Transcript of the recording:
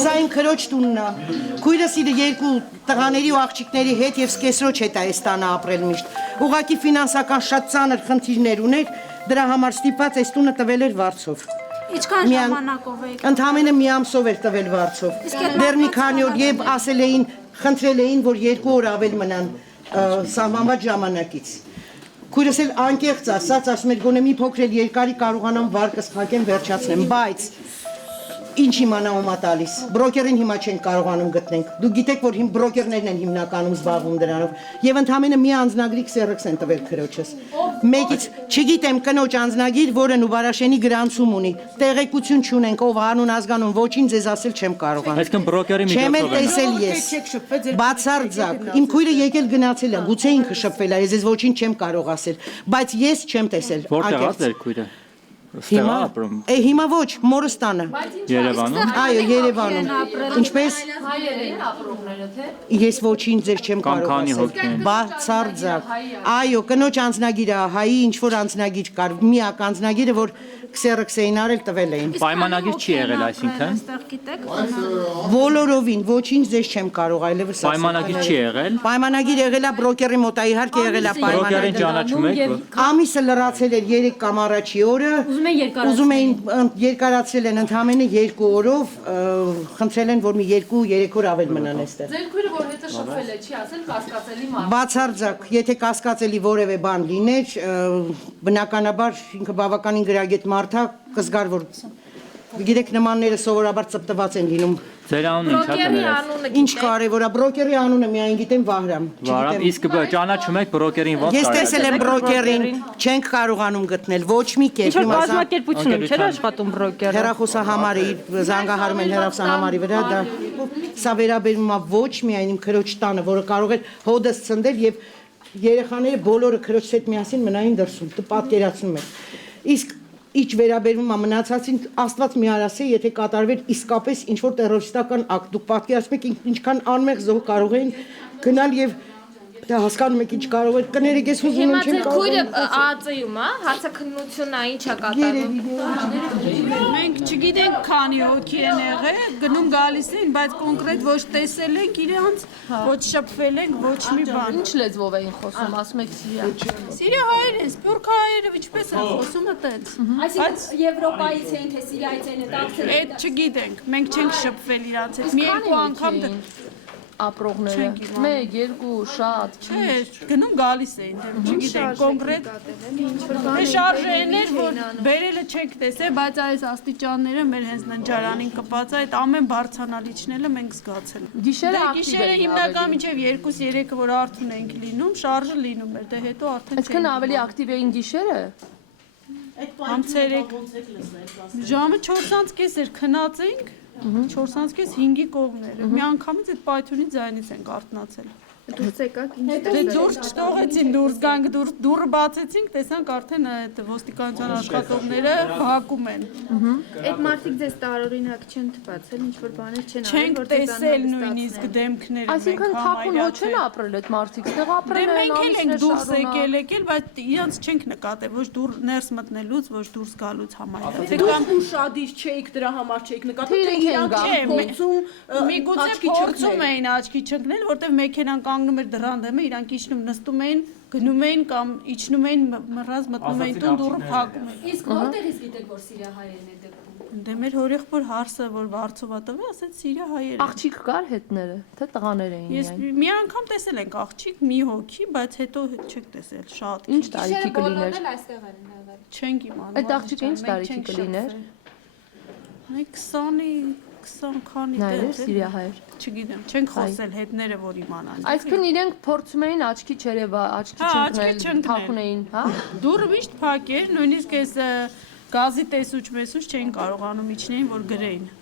Զայն քրոջ տունն է։ Քույրս իր երկու տղաների ու աղջիկների հետ եւ սկեսրոջ հետ է այս տանը ապրել միշտ։ Ուղղակի ֆինանսական շատ ծանր խնդիրներ ուներ, դրա համար ստիպված այս տունը տվել էր վարձով։ Ինչքան ժամանակով եք։ Ընդամենը մի ամսով էր տվել վարձով։ Դեռ մի քանի օր եւ ասել էին, խնդրել էին, որ 2 օր ավել մնան սահմանված ժամանակից։ Քույրս էլ անկեղծ ասած, ասում էր գոնե մի փոքր էլ երկարի կարողանամ վարկս փակեմ, վերջացնեմ, բայց ինչ իմանա ումա տալիս։ Բրոկերին հիմա չենք կարողանում գտնենք։ Դուք գիտեք, որ բրոկերներն են հիմնականում զբաղվում դրանով։ Եվ ընդամենը մի անձնագրի քսերքս են տվել քրոջս։ Մեկից չգիտեմ կնոջ անձնագիր, որը Նուբարաշենի գրանցում ունի։ Տեղեկություն չունենք, ով անուն ազգանուն, ոչինչ ձեզ ասել չեմ կարողանում։ Այսինքն բրոկերի Չեմ էլ միջոցով տեսել ես։ Բացարձակ։ Իմ քույրը եկել գնացել է, գուցե ինքը շփվել է, ես ձեզ ոչինչ չեմ կարող ասել, բայց ես չեմ տեսել։ Որտեղ է ձեր քույրը։ Հիմա հիմա ոչ, մորս տանը։ Երևանում։ Այո, Երևանում։ Ինչպես Հայեր էին ապրողները, թե։ ես ոչինչ ձեր չեմ Կամ կարող քանի ասել։ հոգի են։ Բացարձակ։ Այո, կնոջ անձնագիրը հայի ինչ որ անձնագիր կար, միակ անձնագիրը, որ քսերքս էին արել տվել էին։ Պայմանագիր չի եղել, այսինքն։ Այստեղ գիտեք։ Բոլորովին ոչինչ ձեզ չեմ կարող այլևս ասել։ Պայմանագիր չի եղել։ Պայմանագիր եղել է բրոկերի մոտ, իհարկե եղել է Բրոկերին պայմանագիր։ ճանաչում եք։ Ամիսը լրացել էր 3 կամ առաջի օրը։ Ուզում էին երկարացրել են ընդամենը 2 օրով, խնդրել են, որ մի 2-3 օր ավել մնան այստեղ։ Ձեր քույրը որ հետը շփվել է, չի ասել կասկածելի մարդ։ Բացարձակ, եթե կասկածելի որևէ բան լիներ, բնականաբար ինքը բավականին գրագետ մարդ է, կզգար, որ գիտեք նմանները սովորաբար ծպտված են լինում։ Ձեր անունը ինչա կներես։ Ինչ կարևոր է, բրոկերի անունը միայն գիտեմ Վահրամ։ Վարամ, իսկ ճանաչում եք բրոկերին ո՞նց Ես տեսել եմ բրոկերին, չենք կարողանում գտնել ոչ մի կերպ։ Ինչ-որ կազմակերպությունում չէր աշխատում բրոկերը։ Հեռախոսահամարը իր զանգահարում են հեռախոսահամարի վրա, դա սա վերաբերում է ոչ միայն իմ քրոջ տանը, որը կարող էր հոդս ցնդել եւ երեխաները բոլորը քրոջից հետ միասին մնային դրսում, պատկերացնում եք։ Իսկ Իջ վերաբերվում է մնացածին Աստված մի արասի, եթե կատարվեր իսկապես ինչ-որ տերորիստական ակտ, դուք պատկերացնում եք ինչքան անմեղ զոհ կարող էին գնալ եւ դա հասկանում եք ինչ կարող էր կներեք ես ուզում եմ չեմ կարող։ Քույրը ԱԱԾ-ում է, հարցաքննությունն է, ինչ է կատարվում։ Մենք չգիտենք քանի հոգի են եղել, գնում գալիս են, բայց կոնկրետ ոչ տեսել ենք իրենց, ոչ շփվել ենք, ոչ մի բան։ Ինչ լեզվով էին խոսում, ասում եք սիրիա։ Սիրիա հայեր են, սփյուռք հայերը ինչպես են խոսում այդպես։ Այսինքն Եվրոպայից են, թե Սիրիայից են, Այդ չգիտենք, մենք չենք շփվել իրենց հետ։ Մի երկու անգամ ապրողները։ 1, 2, շատ։ Չէ, գնում գալիս էին, չգիտենք կոնկրետ։ Շարժերներ, որ բերելը չենք տեսել, բայց այս աստիճանները մեր հենց ննջարանին կպած է, այդ ամեն բարձանալիչները մենք զգացել ենք։ Գիշերը ակտիվ Գիշերը էին հիմնական մինչև 2-3-ը որ արթուն ենք լինում, շարժը լինում էր, դե հետո արդեն Այսինքն ավելի ակտիվ էին գիշերը։ Համցերեք ժամը 4:30 էր քնած ենք 4:30-5-ի կողմերը մի անգամից այդ պայթյունի ձայնից ենք արթնացել Դուրս եկաք ինչ։ Դե դուրս չթողեցին դուրս գանք դուրը բացեցինք տեսանք արդեն այդ ոստիկանության աշխատողները բակում են Այդ մարդիկ ձեզ տարօրինակ չեն թվացել, ինչ որ բաներ չեն արել, Չենք տեսել նույնիսկ դեմքները Այսինքն թաքուն ոչ են ապրել այդ մարդիկ, ստեղ ապրել Դե են մենք էլ ենք դուրս եկել շարունակ։ եկել, բայց իրանց չենք նկատել, ոչ դուր ներս մտնելուց, ոչ դուրս գալուց համարյա։ Դուք ուշադիր չէիք դրա համար չէիք նկատում, թե իրանք փորձում Միգուցե փորձում էին աչքի չընկնել, որտեղ մեքենան կանգնում էր դռան դեմը, իրանք իջնում նստում էին, գնում էին կամ իջնում էին մռած մտնում էին տուն դուռը փակում էին։ Իսկ որտեղից գիտեք, որ Սիրիա հայերն է դեպքում։ Դե մեր հորեղբոր հարսը, որ վարձով ա տվել, ասեց Սիրիա հայեր են։ Աղջիկ կար հետները, թե տղաներ էին Ես միայն։ մի անգամ տեսել ենք աղջիկ, մի հոգի, բայց հետո չեք տեսել, շատ Ինչ տարիքի կլիներ։ Այստեղ են եղել։ չենք իմանում։ Այդ աղջիկը ինչ տարիքի կլիներ։ 20 քանի Նայր դե Սիրիահայեր։ Չգիտեմ, չենք խոսել հետները, որ իմանան։ Այսինքն իրենք փորձում էին աչքի չերևա, աչքի չընկնել, թաքուն էին, հա։ Դուրը միշտ փակ էր, նույնիսկ այս գազի տեսուչ մեսուչ չէին կարողանում իջնեին, որ գրեին։